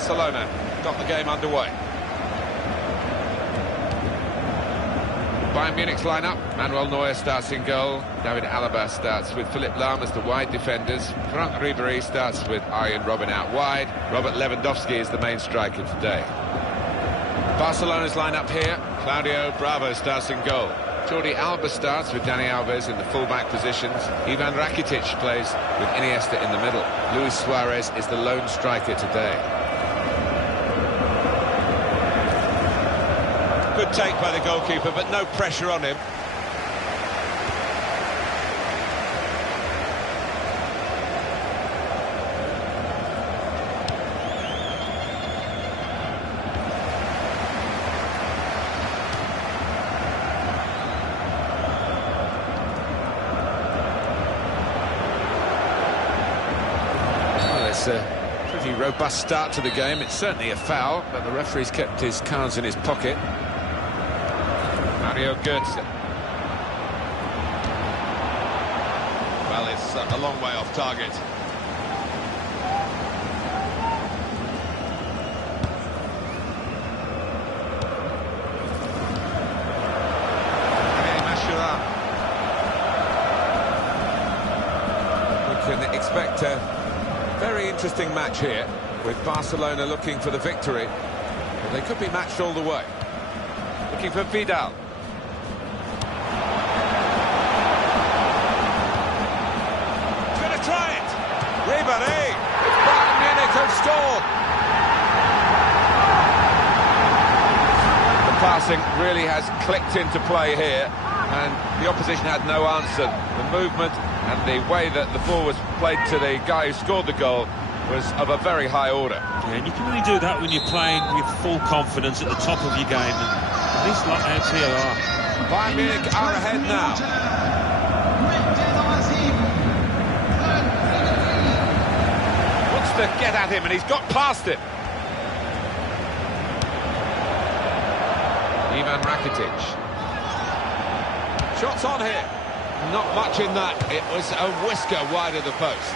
Barcelona got the game underway. Bayern Munich's lineup. Manuel Neuer starts in goal. David Alaba starts with Philipp Lahm as the wide defenders. Franck Ribéry starts with Arjen Robben out wide. Robert Lewandowski is the main striker today. Barcelona's lineup here. Claudio Bravo starts in goal. Jordi Alba starts with Dani Alves in the full-back positions. Ivan Rakitic plays with Iniesta in the middle. Luis Suarez is the lone striker today. Good take by the goalkeeper, but no pressure on him. It's a pretty robust start to the game. It's certainly a foul, but the referee's kept his cards in his pocket. Mario Götze. Well, it's a long way off target. We can expect a very interesting match here, with Barcelona looking for the victory. But they could be matched all the way. Looking for Vidal. He's going to try it. Ribéry. Bayern Munich have scored. The passing really has clicked into play here, and the opposition had no answer. The movement and the way that the ball was played to the guy who scored the goal was of a very high order. Yeah, and you can only do that when you're playing with full confidence at the top of your game, and these lads here are. Bayern Munich are ahead now. Wants to get at him, and he's got past him. Ivan Rakitic. Shots on here. Not much in that. It was a whisker wide of the post.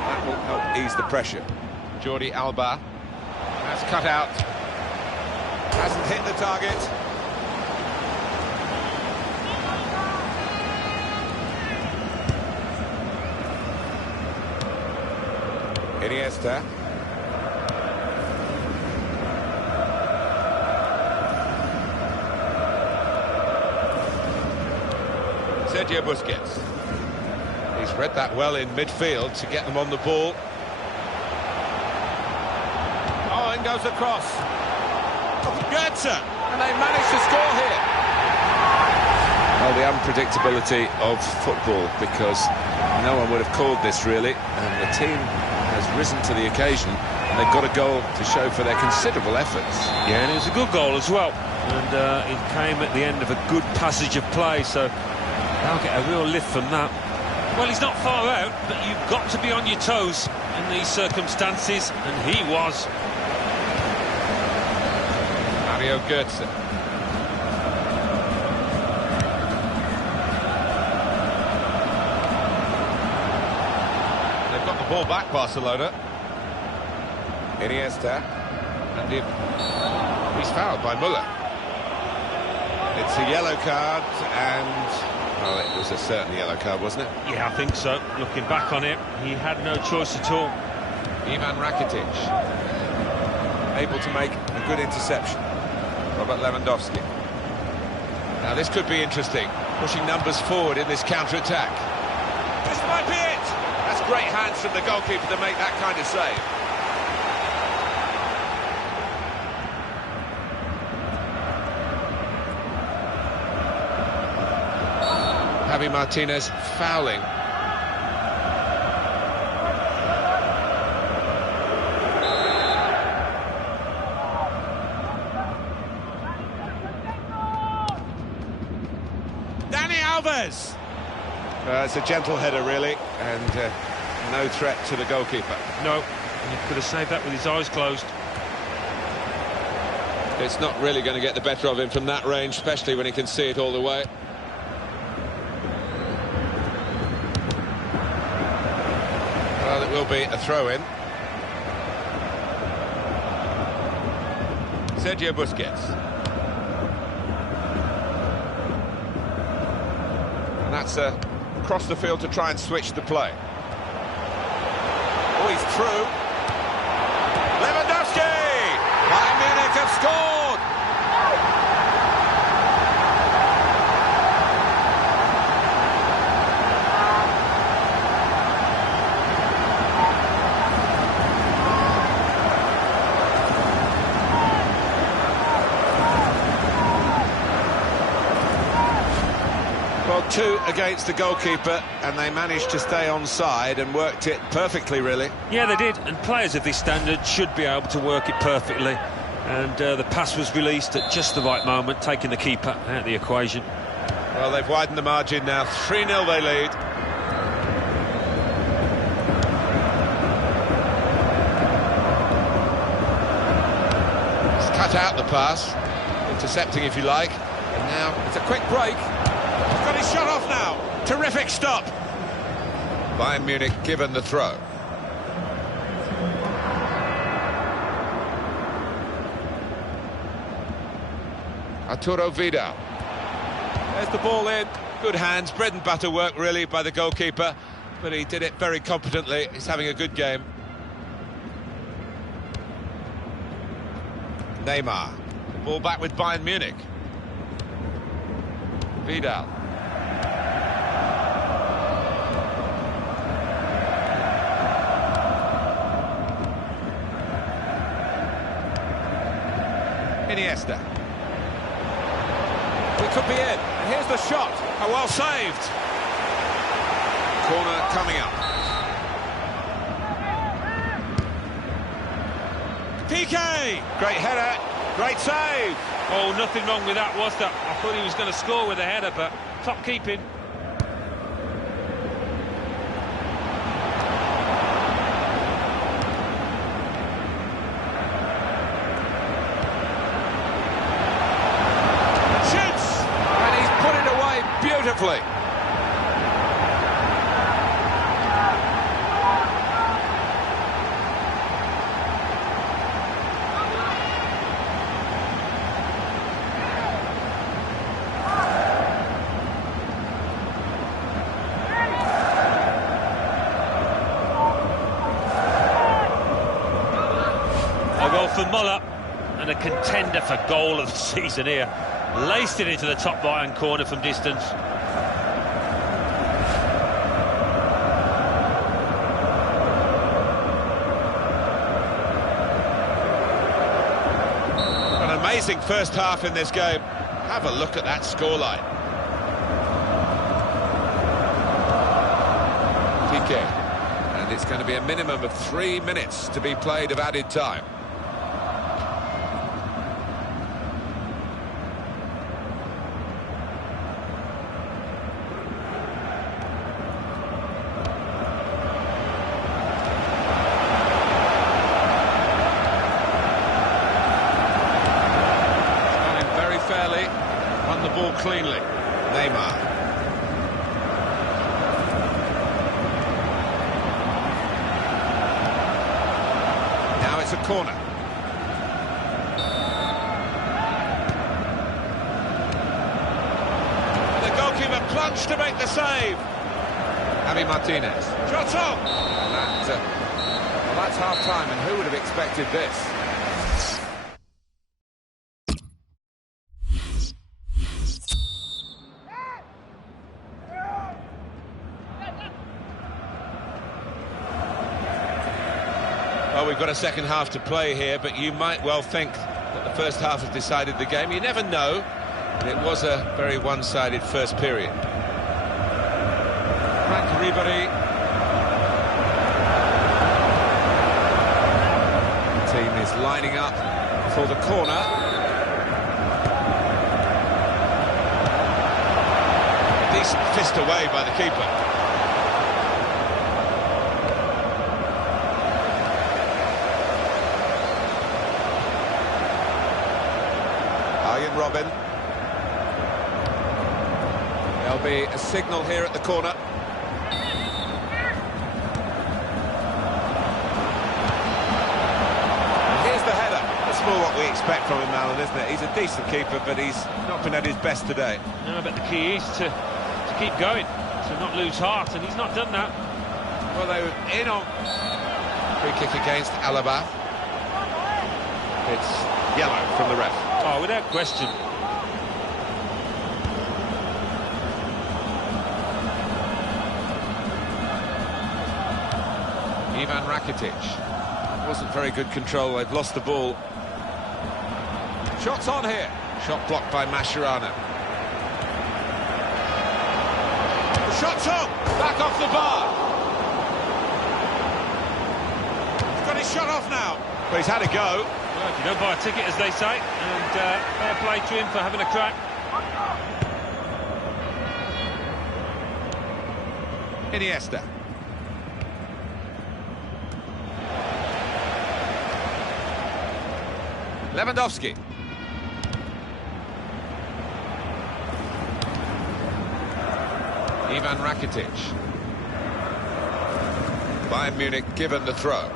That will help ease the pressure. Jordi Alba has cut out. Hasn't hit the target. Iniesta. Sergio Busquets. He's read that well in midfield to get them on the ball. Oh, and goes across. Götze, and they manage to score here. Well, the unpredictability of football, because no one would have called this really, and the team has risen to the occasion, and they've got a goal to show for their considerable efforts. Yeah, and it was a good goal as well, and it came at the end of a good passage of play, so they'll get a real lift from that. Well, he's not far out, but you've got to be on your toes in these circumstances, and he was. Mario Götze. They've got the ball back, Barcelona. Iniesta. And he's fouled by Müller. It's a yellow card, and well, it was a certain yellow card, wasn't it? Yeah, I think so. Looking back on it, he had no choice at all. Ivan Rakitic, able to make a good interception. Robert Lewandowski. Now this could be interesting, pushing numbers forward in this counter-attack. This might be it! That's great hands from the goalkeeper to make that kind of save. Javi Martinez fouling. Dani Alves! It's a gentle header, really, and no threat to the goalkeeper. No, he could have saved that with his eyes closed. It's not really going to get the better of him from that range, especially when he can see it all the way. Well, it will be a throw-in. Sergio Busquets. And that's across the field to try and switch the play. Oh, he's through. Lewandowski! Bayern Munich have scored! Well, 2 against the goalkeeper, and they managed to stay onside and worked it perfectly, really. Yeah, they did, and players of this standard should be able to work it perfectly. And the pass was released at just the right moment, taking the keeper out of the equation. Well, they've widened the margin now. 3-0 they lead. He's cut out the pass, intercepting if you like. And now it's a quick break. He's got his shot off now. Terrific stop. Bayern Munich given the throw. Arturo Vidal. There's the ball in. Good hands, bread and butter work really by the goalkeeper, but he did it very competently. He's having a good game. Neymar. Ball back with Bayern Munich. Vidal. Iniesta. We could be in, and here's the shot. Oh, well saved. Corner coming up. PK! Great header, great save. Oh, nothing wrong with that, was there? I thought he was going to score with a header, but top keeping. Beautifully. A goal for Muller, and a contender for goal of the season here. Laced it into the top right-hand corner from distance. An amazing first half in this game. Have a look at that scoreline. PK. And it's going to be a minimum of 3 minutes to be played of added time. Won the ball cleanly. Neymar. Now it's a corner. And the goalkeeper plunged to make the save. Javi Martinez. Shot on! And that's half-time, and who would have expected this? Well, we've got a second half to play here, but you might well think that the first half has decided the game. You never know. It was a very one-sided first period. Frank Ribéry. The team is lining up for the corner. Decent fist away by the keeper. Robin. There'll be a signal here at the corner. expect from him, Alan, isn't it? He's a decent keeper, but he's not been at his best today. No, but the key is to keep going, to not lose heart, and he's not done that. Well, they were in on free kick against Alaba. It's yellow from the ref. Oh, without question. Ivan Rakitic. Wasn't very good control. They've lost the ball. Shots on here. Shot blocked by Mascherano. The shot's on. Back off the bar. He's got his shot off now. But he's had a go. Well, if you don't buy a ticket, as they say, and fair play to him for having a crack. Iniesta. Lewandowski. Ivan Rakitic. Bayern Munich given the throw.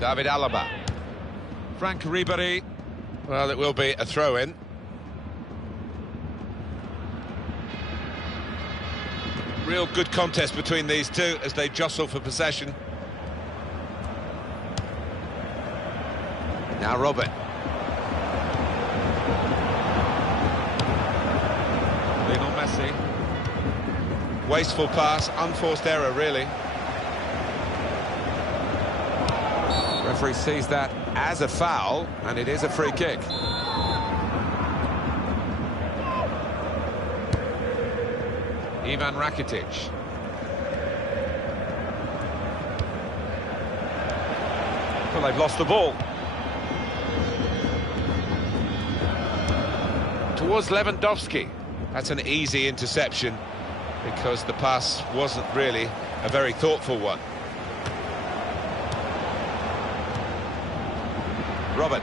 David Alaba. Frank Ribéry. Well, it will be a throw-in. Real good contest between these two as they jostle for possession. Now Robin. Lionel Messi. Wasteful pass, unforced error, really. Referee sees that as a foul, and it is a free kick. Ivan Rakitic. Well, they've lost the ball. Towards Lewandowski. That's an easy interception because the pass wasn't really a very thoughtful one. Robin.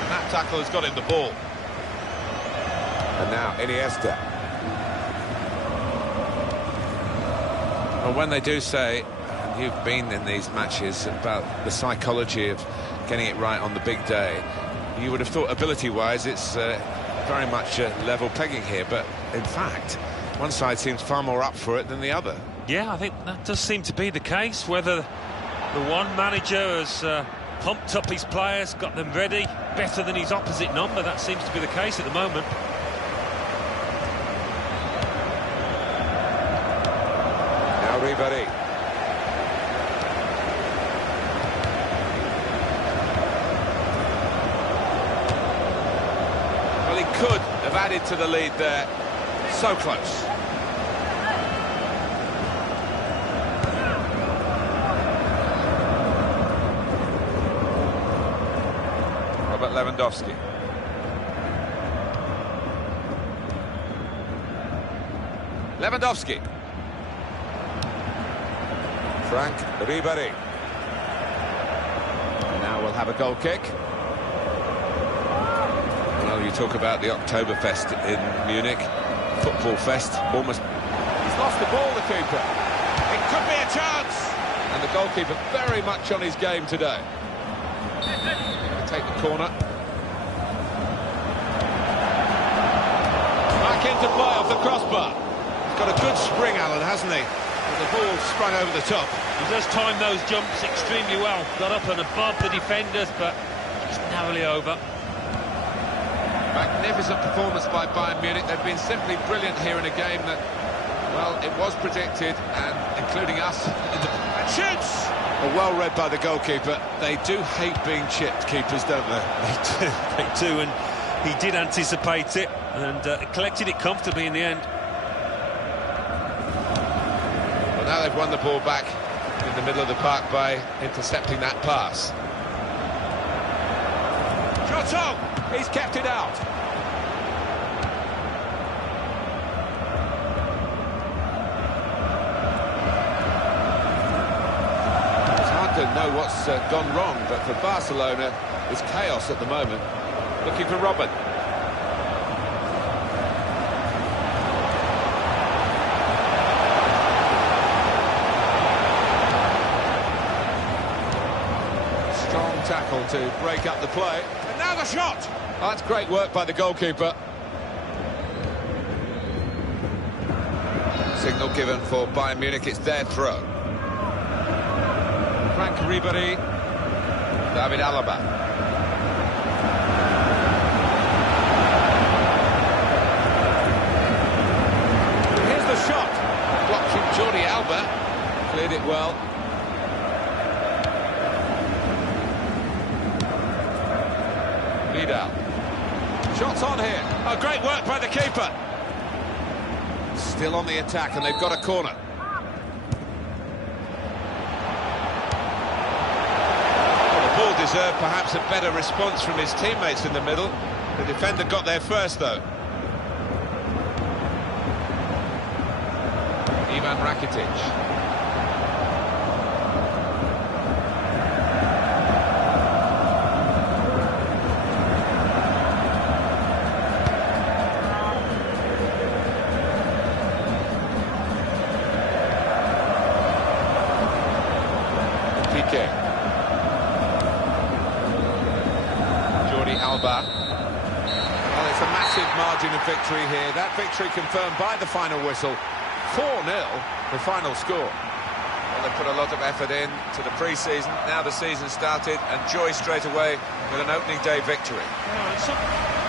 And that tackle has got him the ball. And now Iniesta. Well, when they do say, and you've been in these matches, about the psychology of getting it right on the big day, you would have thought ability-wise it's very much level pegging here, but in fact one side seems far more up for it than the other. Yeah, I think that does seem to be the case. Whether the one manager has pumped up his players, got them ready better than his opposite number, that seems to be the case at the moment. Now Ribéry. Well, he could have added to the lead there. So close. Robert Lewandowski. Lewandowski. Frank Ribéry. Now we'll have a goal kick. Well, you talk about the Oktoberfest in Munich. Football fest, almost. He's lost the ball, the keeper. It could be a chance. And the goalkeeper very much on his game today. Take the corner. Back into play off the crossbar. He's got a good spring, Alan, hasn't he? And the ball sprung over the top. He does time those jumps extremely well. Got up and above the defenders, but just narrowly over. Magnificent performance by Bayern Munich. They've been simply brilliant here in a game that, well, it was predicted, and including us. And shoots! Well, well read by the goalkeeper. They do hate being chipped, keepers, don't they? They do, and he did anticipate it and collected it comfortably in the end. Well, now they've won the ball back in the middle of the park by intercepting that pass. Shot on! He's kept it out. It's hard to know what's gone wrong, but for Barcelona, it's chaos at the moment. Looking for Robin. tackle to break up the play. And now the shot! Oh, that's great work by the goalkeeper. Signal given for Bayern Munich, it's their throw. Frank Ribéry, David Alaba. Here's the shot. Blocked from Jordi Alba. Cleared it well. Vidal. Shots on here. Oh, great work by the keeper. Still on the attack, and they've got a corner. Well, the ball deserved perhaps a better response from his teammates in the middle. The defender got there first, though. Ivan Rakitic. Jordi Alba. Well, it's a massive margin of victory here. That victory confirmed by the final whistle. 4-0, the final score. Well, they put a lot of effort in to the pre-season. Now the season started, and joy straight away with an opening day victory. Yeah,